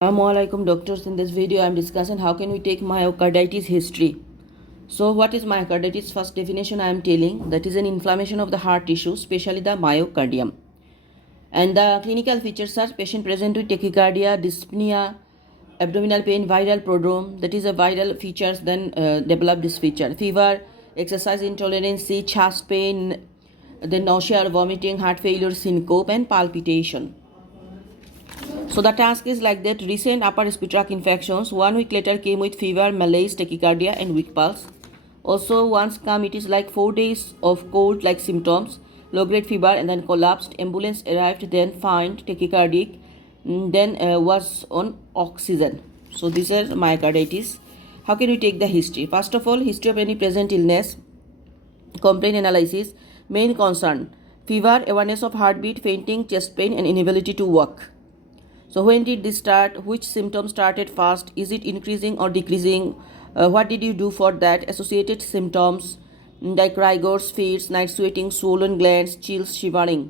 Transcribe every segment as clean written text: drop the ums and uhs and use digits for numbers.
Assalamualaikum doctors. In this video I am discussing how can we take myocarditis history. So what is myocarditis? First definition I am telling, that is an inflammation of the heart tissue, especially the myocardium. And the clinical features are patient present with tachycardia, dyspnea, abdominal pain, viral prodrome, that is a viral features, then develop this feature. Fever, exercise intolerance, chest pain, then nausea or vomiting, heart failure, syncope and palpitation. So the task is like that: recent upper respiratory tract infections. 1 week later came with fever, malaise, tachycardia and weak pulse. Also once come it is like 4 days of cold like symptoms, low grade fever and then collapsed. Ambulance arrived, then find tachycardic, then was on oxygen. So these are myocarditis. How can we take the history? First of all, history of any present illness, complaint analysis. Main concern: fever, awareness of heartbeat, fainting, chest pain and inability to walk. So when did this start? Which symptoms started first? Is it increasing or decreasing? What did you do for that? Associated symptoms like rigors, fits, night sweating, swollen glands, chills, shivering.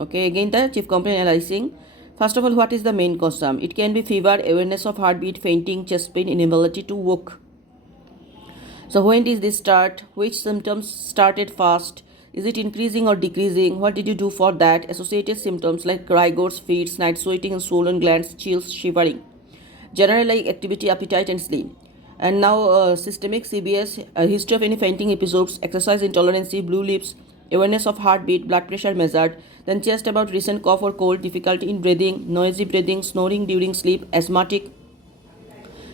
Okay, again the chief complaint analyzing. First of all, what is the main concern? It can be fever, awareness of heartbeat, fainting, chest pain, inability to walk. So when did this start? Which symptoms started first? Is it increasing or decreasing? What did you do for that? Associated symptoms like rigors, fits, night sweating and swollen glands, chills, shivering. General like activity, appetite and sleep. And now systemic CBS, history of any fainting episodes, exercise intolerance, blue lips, awareness of heartbeat, blood pressure measured. Then chest about recent cough or cold, difficulty in breathing, noisy breathing, snoring during sleep, asthmatic,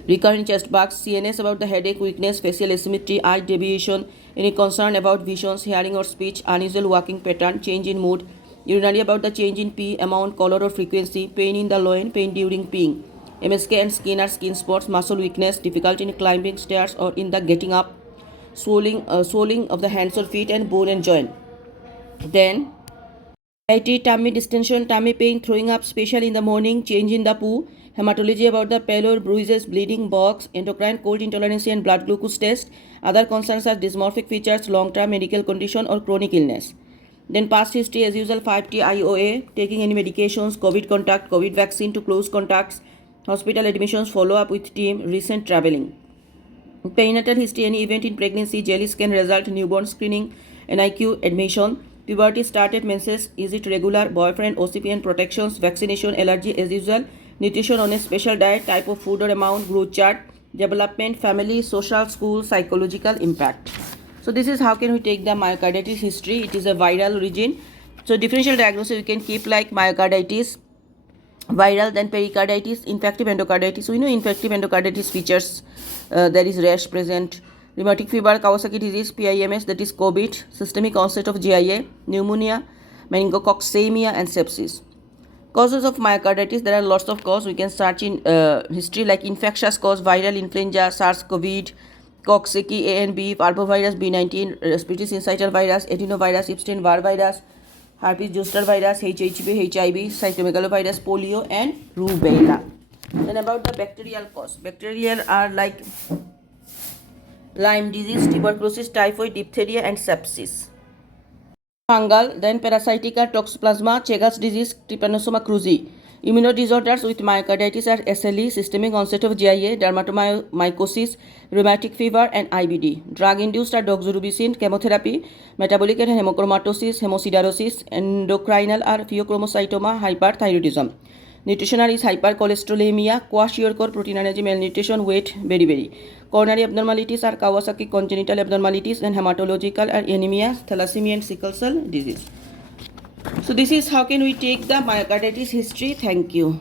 recurrent chest bugs, CNS about the headache, weakness, facial asymmetry, eye deviation, any concern about visions, hearing or speech, unusual walking pattern, change in mood, urinary about the change in pee, amount, color or frequency, pain in the loin, pain during peeing, MSK and skin or skin spots, muscle weakness, difficulty in climbing stairs or in the getting up, swelling of the hands or feet and bone and joint. Then anxiety, tummy distension, tummy pain, throwing up, especially in the morning, change in the poo, hematology about the pallor, bruises, bleeding, box, endocrine, cold intolerance and blood glucose test. Other concerns are dysmorphic features, long-term medical condition or chronic illness. Then past history as usual, 5T IOA, taking any medications, COVID contact, COVID vaccine to close contacts, hospital admissions, follow-up with team, recent traveling. Perinatal history, any event in pregnancy, jelly scan result, newborn screening, NIQ admission. Puberty started, menses, is it regular, boyfriend, OCP and protections, vaccination, allergy as usual, nutrition on a special diet, type of food or amount, growth chart, development, family, social, school, psychological impact. So this is how can we take the myocarditis history. It is a viral origin. So differential diagnosis we can keep like myocarditis, viral, then pericarditis, infective endocarditis. We know infective endocarditis features, there is rash present, rheumatic fever, Kawasaki disease, PIMS, that is COVID, systemic onset of GIA, pneumonia, meningococcemia and sepsis. Causes of myocarditis, there are lots of causes. We can search in history like infectious cause, viral influenza, SARS-CoV, Coxsackie A and B, parvovirus B19, respiratory syncytial virus, adenovirus, Epstein-Barr virus, herpes zoster virus, HHV, HIV, cytomegalovirus, polio and rubella. Then about the bacterial cause. Bacterial are like Lyme disease, tuberculosis, typhoid, diphtheria and sepsis. Fungal, then parasitic are Toxoplasma, Chagas disease, Trypanosoma cruzi. Immunodisorders with myocarditis are SLE, systemic onset of GIA, dermatomycosis, rheumatic fever and IBD. Drug-induced are doxorubicin, chemotherapy, metabolic and hemochromatosis, hemosiderosis. Endocrinal are pheochromocytoma, hyperthyroidism. Nutritional is hypercholesterolemia, kwashiorkor, protein energy, malnutrition, weight, very. Coronary abnormalities are Kawasaki congenital abnormalities, and hematological are anemia, thalassemia and sickle cell disease. So this is how can we take the myocarditis history. Thank you.